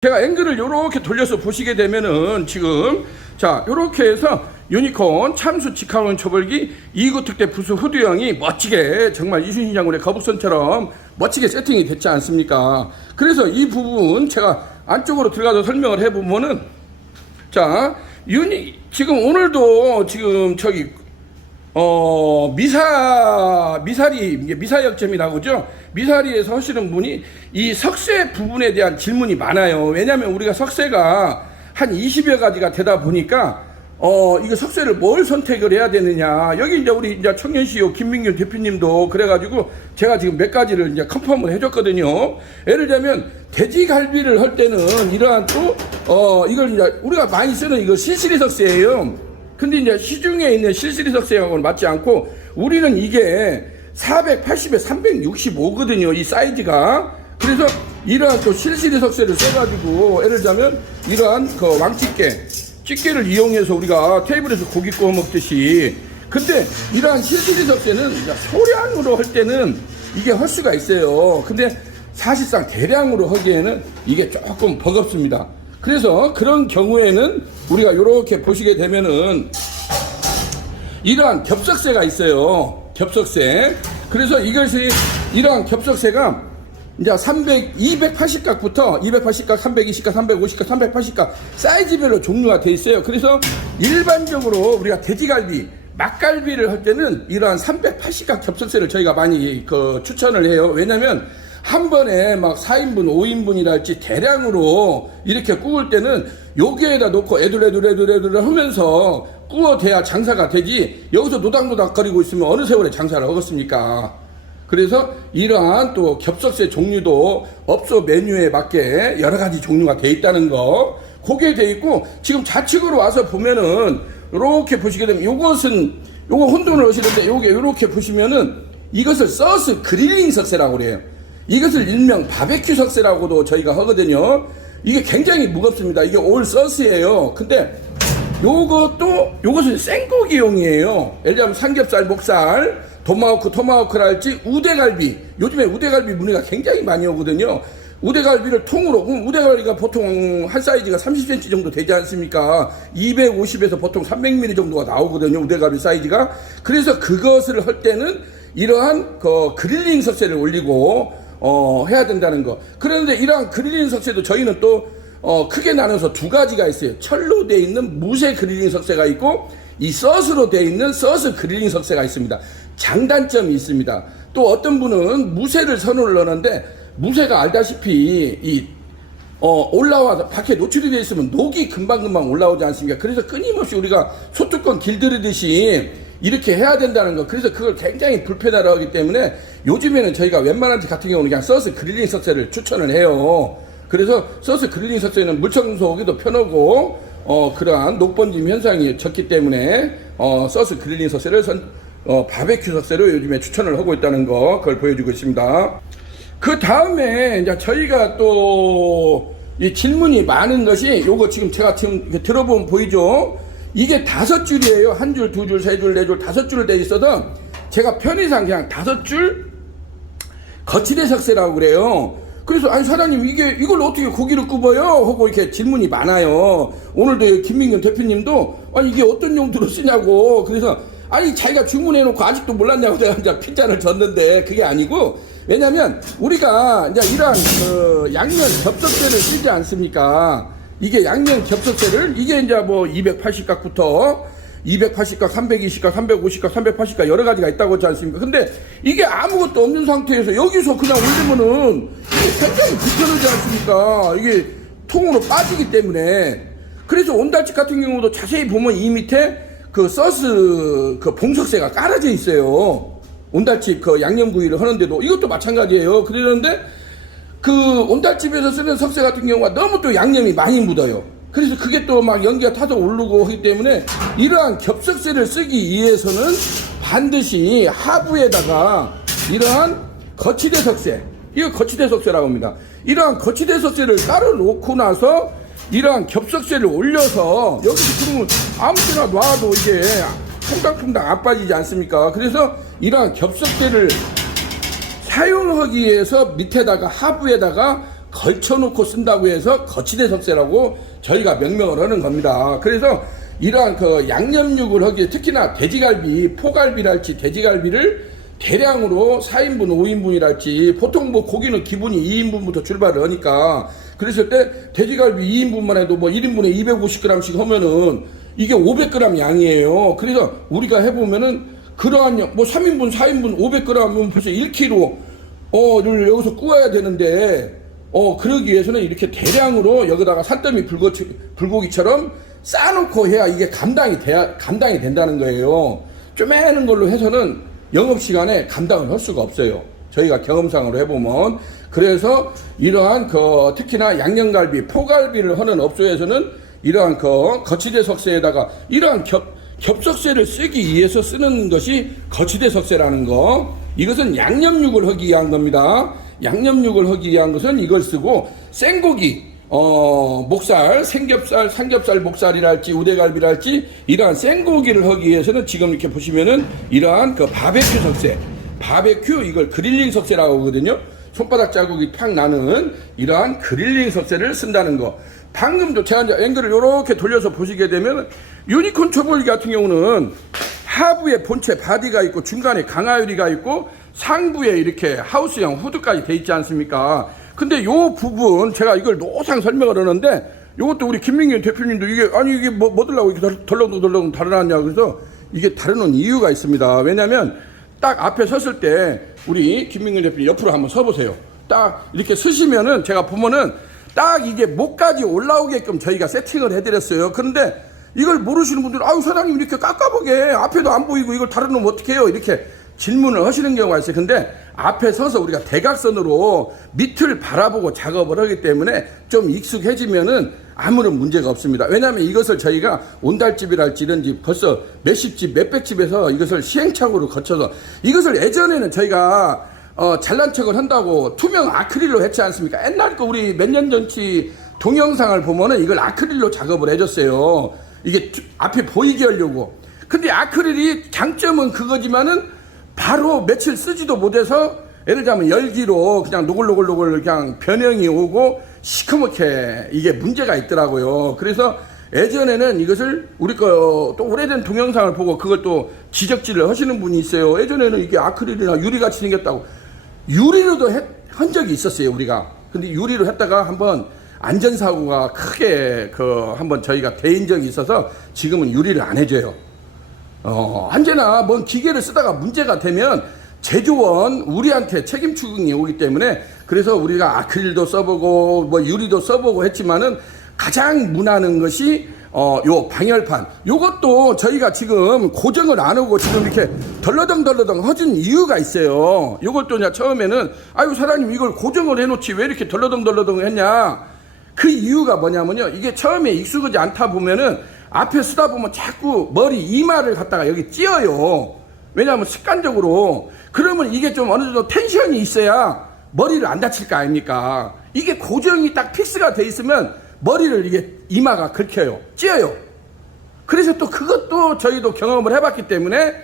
제가 앵글을 이렇게 돌려서 보시게 되면은 지금 자 이렇게 해서 유니콘 참수 직항원 초벌기 2구 특대 부수 후두형이 멋지게 정말 이순신 장군의 거북선처럼 멋지게 세팅이 됐지 않습니까? 그래서 이 부분 제가 안쪽으로 들어가서 설명을 해보면은 자 지금 오늘도 지금 저기 미사역점이 나오죠. 미사리에서 하시는 분이 이 석쇠 부분에 대한 질문이 많아요. 왜냐하면 우리가 석쇠가 한 20여 가지가 되다 보니까 이거 석쇠를 뭘 선택을 해야 되느냐. 여기 이제 우리 이제 청년 CEO 김민균 대표님도 그래가지고 제가 지금 몇 가지를 이제 컨펌을 해줬거든요. 예를 들면 돼지갈비를 할 때는 이러한 또 이걸 이제 우리가 많이 쓰는 이거 실시리 석쇠예요. 근데 이제 시중에 있는 실시리 석쇠하고는 맞지 않고 우리는 이게 480에 365거든요. 이 사이즈가. 그래서 이러한 또 실시리 석쇠를 써가지고 예를 들자면 이러한 그 집게를 이용해서 우리가 테이블에서 고기 구워 먹듯이. 근데 이러한 실시리 석쇠는 소량으로 할 때는 이게 할 수가 있어요. 근데 사실상 대량으로 하기에는 이게 조금 버겁습니다. 그래서 그런 경우에는 우리가 이렇게 보시게 되면은 이러한 겹석쇠가 있어요. 겹석쇠. 그래서 이것이 이러한 겹석쇠가 이제 280각부터 280각, 320각, 350각, 380각 사이즈별로 종류가 돼 있어요. 그래서 일반적으로 우리가 돼지갈비, 막갈비를 할 때는 이러한 380각 겹석쇠를 저희가 많이 추천을 해요. 왜냐면 한 번에 막 4인분, 5인분이랄지 대량으로 이렇게 구울 때는 여기에다 놓고 애들 하면서 구워대야 장사가 되지 여기서 노닥노닥 거리고 있으면 어느 세월에 장사를 하겠습니까? 그래서 이러한 또 겹석쇠 종류도 업소 메뉴에 맞게 여러 가지 종류가 돼 있다는 거, 그게 돼 있고 지금 좌측으로 와서 보면은 이렇게 보시게 되면 요거 혼돈을 하시는데 요게 이렇게 보시면은 이것을 서스 그릴링 석쇠라고 그래요. 이것을 일명 바베큐 석쇠라고도 저희가 하거든요. 이게 굉장히 무겁습니다. 이게 올 서스예요. 근데 요것은 생고기용이에요. 예를 들면 삼겹살, 목살, 토마호크랄지 우대갈비. 요즘에 우대갈비 문의가 굉장히 많이 오거든요. 우대갈비를 통으로, 우대갈비가 보통 한 사이즈가 30cm 정도 되지 않습니까? 250에서 보통 300mm 정도가 나오거든요. 우대갈비 사이즈가. 그래서 그것을 할 때는 이러한 그릴링 석쇠를 올리고 해야 된다는 거. 그런데 이러한 그릴링 석쇠도 저희는 또 크게 나눠서 두 가지가 있어요. 철로 되어 있는 무쇠 그릴링 석쇠가 있고 이 서스로 되어 있는 서스 그릴링 석쇠가 있습니다. 장단점이 있습니다. 또 어떤 분은 무쇠를 선호를 하는데 무쇠가 알다시피 올라와서 밖에 노출이 되어 있으면 녹이 금방금방 올라오지 않습니까? 그래서 끊임없이 우리가 소뚜껑 길들이듯이 이렇게 해야 된다는 거. 그래서 그걸 굉장히 불편하다 하기 때문에 요즘에는 저희가 웬만한 집 같은 경우는 그냥 서스 그릴링 석쇠를 추천을 해요. 그래서 서스 그릴링 석쇠는 물 청소하기도 편하고 그러한 녹번짐 현상이 적기 때문에 서스 그릴링 석쇠를 바베큐 석쇠로 요즘에 추천을 하고 있다는 거, 그걸 보여주고 있습니다. 그 다음에 이제 저희가 또 이 질문이 많은 것이 요거 지금 제가 들어보면 보이죠? 이게 5줄이에요. 한 줄, 두 줄, 세 줄, 네 줄, 5줄을 돼 있어서 제가 편의상 그냥 5줄 거치대 석쇠라고 그래요. 그래서 아니 사장님 이걸 어떻게 고기를 굽어요? 하고 이렇게 질문이 많아요. 오늘도 김민균 대표님도 아니 이게 어떤 용도로 쓰냐고. 그래서 아니 자기가 주문해놓고 아직도 몰랐냐고 제가 이제 핀잔을 줬는데 그게 아니고, 왜냐면 우리가 이제 이러한 양면 겹석쇠를 쓰지 않습니까? 이게 양면 겹석쇠를 이게 이제 뭐 280각부터 280각, 320각, 350각, 380각 여러 가지가 있다고 하지 않습니까? 근데 이게 아무것도 없는 상태에서 여기서 그냥 올리면은 이게 굉장히 불편하지 않습니까? 이게 통으로 빠지기 때문에. 그래서 온달집 같은 경우도 자세히 보면 이 밑에 서스 봉석쇠가 깔아져 있어요. 온달집 양념구이를 하는데도 이것도 마찬가지예요. 그러는데 온달집에서 쓰는 석쇠 같은 경우가 너무 또 양념이 많이 묻어요. 그래서 그게 또 막 연기가 타서 오르고 하기 때문에 이러한 겹석쇠를 쓰기 위해서는 반드시 하부에다가 이러한 거치대 석쇠, 이거 거치대 석쇠라고 합니다. 이러한 거치대 석쇠를 깔아 놓고 나서 이러한 겹석쇠를 올려서 여기서 그러면 아무 때나 놔도 이게 퐁당퐁당 안 빠지지 않습니까? 그래서 이러한 겹석쇠를 사용하기 위해서 밑에다가 하부에다가 걸쳐놓고 쓴다고 해서 거치대 석쇠라고 저희가 명명을 하는 겁니다. 그래서 이러한 그 양념육을 하기에 특히나 돼지갈비, 포갈비랄지 돼지갈비를 대량으로 4인분, 5인분이랄지 보통 뭐 고기는 기본이 2인분부터 출발을 하니까 그랬을 때 돼지갈비 2인분만 해도 뭐 1인분에 250g씩 하면은 이게 500g 양이에요. 그래서 우리가 해보면은 그러한 뭐 3인분, 4인분 500g은 벌써 1kg를 여기서 구워야 되는데 그러기 위해서는 이렇게 대량으로 여기다가 산더미 불고기처럼 싸놓고 해야 이게 감당이 된다는 거예요. 쪼매는 걸로 해서는 영업시간에 감당을 할 수가 없어요. 저희가 경험상으로 해보면. 그래서 이러한 특히나 양념갈비, 포갈비를 하는 업소에서는 이러한 거치대 석쇠에다가 이러한 겹석쇠를 쓰기 위해서 쓰는 것이 거치대 석쇠라는 거. 이것은 양념육을 하기 위한 겁니다. 양념육을 하기 위한 것은 이걸 쓰고 생고기, 목살, 생겹살, 삼겹살 목살이랄지 우대갈비랄지 이러한 생고기를 하기 위해서는 지금 이렇게 보시면은 이러한 바베큐 석쇠, 바베큐 이걸 그릴링 석쇠라고 하거든요. 손바닥 자국이 팍 나는 이러한 그릴링 석쇠를 쓴다는 거. 방금도 제가 이제 앵글을 이렇게 돌려서 보시게 되면 유니콘 초벌기 같은 경우는 하부에 본체 바디가 있고 중간에 강하유리가 있고 상부에 이렇게 하우스형 후드까지 돼 있지 않습니까? 근데 요 부분 제가 이걸 노상 설명을 하는데 요것도 우리 김민균 대표님도 이게 뭐들라고 이렇게 덜렁덜렁 다르냐 그래서 이게 다루는 이유가 있습니다. 왜냐면 딱 앞에 섰을 때 우리 김민균 대표님 옆으로 한번 서보세요. 딱 이렇게 서시면은 제가 보면은 딱 이게 목까지 올라오게끔 저희가 세팅을 해드렸어요. 그런데 이걸 모르시는 분들은 아유 사장님 이렇게 깎아보게 앞에도 안 보이고 이걸 다루면 어떻게 해요? 이렇게 질문을 하시는 경우가 있어요. 근데 앞에 서서 우리가 대각선으로 밑을 바라보고 작업을 하기 때문에 좀 익숙해지면은 아무런 문제가 없습니다. 왜냐하면 이것을 저희가 온달집이랄지 이런 집 벌써 몇십 집, 몇백 집에서 이것을 시행착오를 거쳐서 이것을 예전에는 저희가 잘난 척을 한다고 투명 아크릴로 했지 않습니까? 옛날 거 우리 몇 년 전치 동영상을 보면은 이걸 아크릴로 작업을 해줬어요. 이게 앞에 보이게 하려고. 근데 아크릴이 장점은 그거지만은 바로 며칠 쓰지도 못해서 예를 들자면 열기로 그냥 노글노글노글 그냥 변형이 오고 시커멓게 이게 문제가 있더라고요. 그래서 예전에는 이것을 우리 또 오래된 동영상을 보고 그걸 또 지적질을 하시는 분이 있어요. 예전에는 이게 아크릴이나 유리같이 생겼다고. 유리로도 한 적이 있었어요, 우리가. 근데 유리로 했다가 한번 안전사고가 크게 한번 저희가 대인 적이 있어서 지금은 유리를 안 해줘요. 언제나 뭔 기계를 쓰다가 문제가 되면 제조원 우리한테 책임 추궁이 오기 때문에 그래서 우리가 아크릴도 써보고 뭐 유리도 써보고 했지만은 가장 무난한 것이 요 방열판. 요것도 저희가 지금 고정을 안 하고 지금 이렇게 덜러덩 허준 이유가 있어요. 요것도 이제 처음에는 아유 사장님 이걸 고정을 해놓지 왜 이렇게 덜러덩 했냐. 그 이유가 뭐냐면요. 이게 처음에 익숙하지 않다 보면은 앞에 쓰다 보면 자꾸 머리 이마를 갖다가 여기 찧어요. 왜냐하면 습관적으로. 그러면 이게 좀 어느 정도 텐션이 있어야 머리를 안 다칠 거 아닙니까? 이게 고정이 딱 픽스가 돼 있으면 머리를 이게 이마가 긁혀요. 찧어요. 그래서 또 그것도 저희도 경험을 해봤기 때문에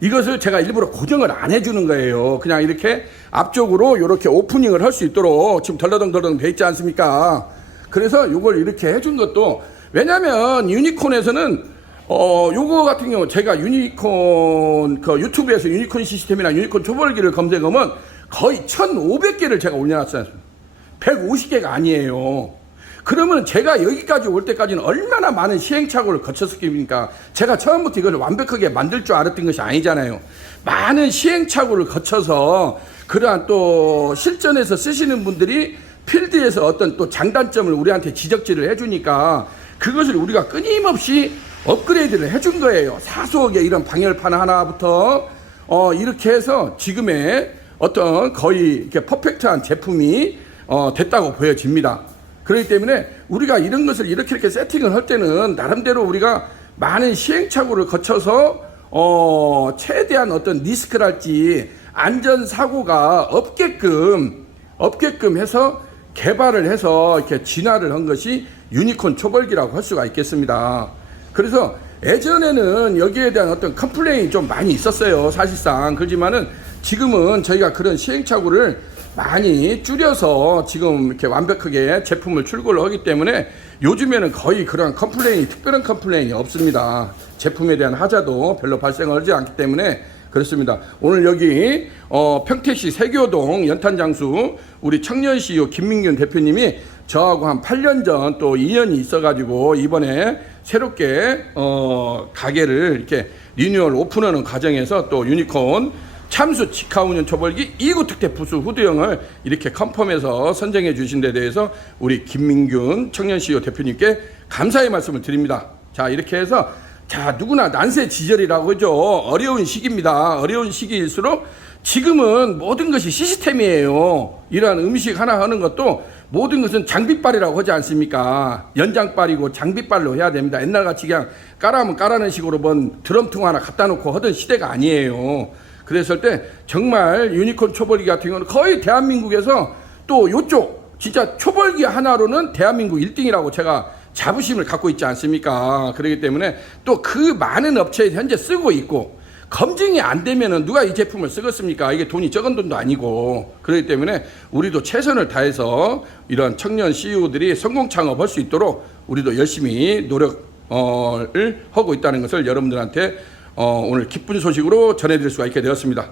이것을 제가 일부러 고정을 안 해주는 거예요. 그냥 이렇게 앞쪽으로 이렇게 오프닝을 할 수 있도록 지금 덜러덩 돼 있지 않습니까? 그래서 이걸 이렇게 해준 것도 왜냐면 유니콘에서는 요거 같은 경우 제가 유니콘 유튜브에서 유니콘 시스템이나 유니콘 초벌기를 검색하면 거의 1,500개를 제가 올려놨어요. 150개가 아니에요. 그러면 제가 여기까지 올 때까지는 얼마나 많은 시행착오를 거쳤습니까? 제가 처음부터 이걸 완벽하게 만들 줄 알았던 것이 아니잖아요. 많은 시행착오를 거쳐서 그러한 또 실전에서 쓰시는 분들이 필드에서 어떤 또 장단점을 우리한테 지적질을 해주니까 그것을 우리가 끊임없이 업그레이드를 해준 거예요. 사소하게 이런 방열판 하나부터 이렇게 해서 지금의 어떤 거의 이렇게 퍼펙트한 제품이 됐다고 보여집니다. 그렇기 때문에 우리가 이런 것을 이렇게 세팅을 할 때는 나름대로 우리가 많은 시행착오를 거쳐서 최대한 어떤 리스크랄지 안전사고가 없게끔 해서 개발을 해서 이렇게 진화를 한 것이 유니콘 초벌기라고 할 수가 있겠습니다. 그래서 예전에는 여기에 대한 어떤 컴플레인이 좀 많이 있었어요. 사실상. 그렇지만은 지금은 저희가 그런 시행착오를 많이 줄여서 지금 이렇게 완벽하게 제품을 출고를 하기 때문에 요즘에는 거의 그런 컴플레인이, 특별한 컴플레인이 없습니다. 제품에 대한 하자도 별로 발생하지 않기 때문에 그렇습니다. 오늘 여기 평택시 세교동 연탄장수 우리 청년 CEO 김민균 대표님이 저하고 한 8년 전 또 인연이 있어가지고 이번에 새롭게 가게를 이렇게 리뉴얼 오픈하는 과정에서 또 유니콘 참수 직하운전 초벌기 2구 특대 부수 후드형을 이렇게 컨펌해서 선정해 주신 데 대해서 우리 김민균 청년 CEO 대표님께 감사의 말씀을 드립니다. 자, 이렇게 해서 자, 누구나 난세지절이라고 하죠. 어려운 시기입니다. 어려운 시기일수록 지금은 모든 것이 시스템이에요. 이러한 음식 하나 하는 것도 모든 것은 장비빨이라고 하지 않습니까? 연장빨이고 장비빨로 해야 됩니다. 옛날같이 그냥 까라면 까라는 식으로 뭔 드럼통 하나 갖다 놓고 하던 시대가 아니에요. 그랬을 때 정말 유니콘 초벌기 같은 경우는 거의 대한민국에서 또 요쪽 진짜 초벌기 하나로는 대한민국 1등이라고 제가 자부심을 갖고 있지 않습니까? 그렇기 때문에 또 그 많은 업체에 현재 쓰고 있고 검증이 안 되면은 누가 이 제품을 쓰겠습니까? 이게 돈이 적은 돈도 아니고. 그렇기 때문에 우리도 최선을 다해서 이런 청년 CEO들이 성공 창업할 수 있도록 우리도 열심히 노력을 하고 있다는 것을 여러분들한테 오늘 기쁜 소식으로 전해드릴 수가 있게 되었습니다.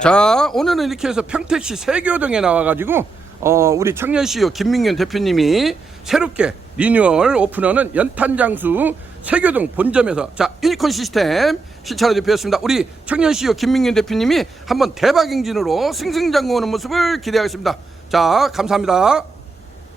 자, 오늘은 이렇게 해서 평택시 세교동에 나와가지고 우리 청년 CEO 김민균 대표님이 새롭게 리뉴얼 오픈하는 연탄장수 세교동 본점에서 자, 유니콘 시스템 실천을 대표했습니다. 우리 청년 CEO 김민균 대표님이 한번 대박 행진으로 승승장구하는 모습을 기대하겠습니다. 자, 감사합니다.